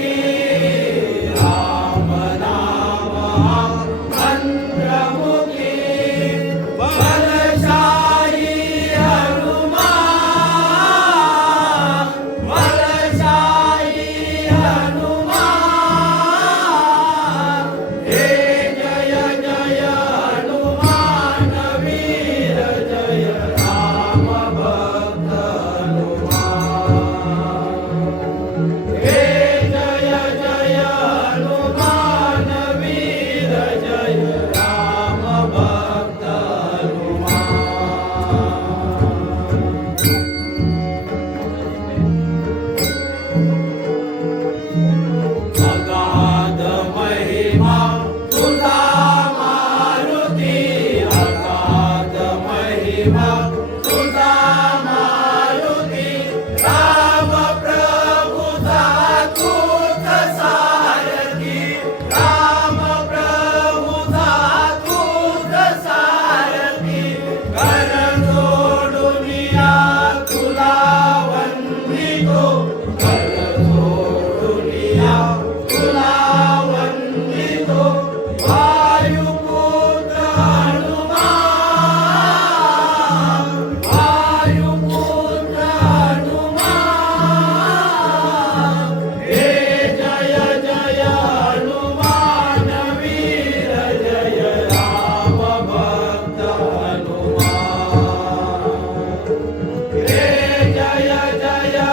Yeah. Jai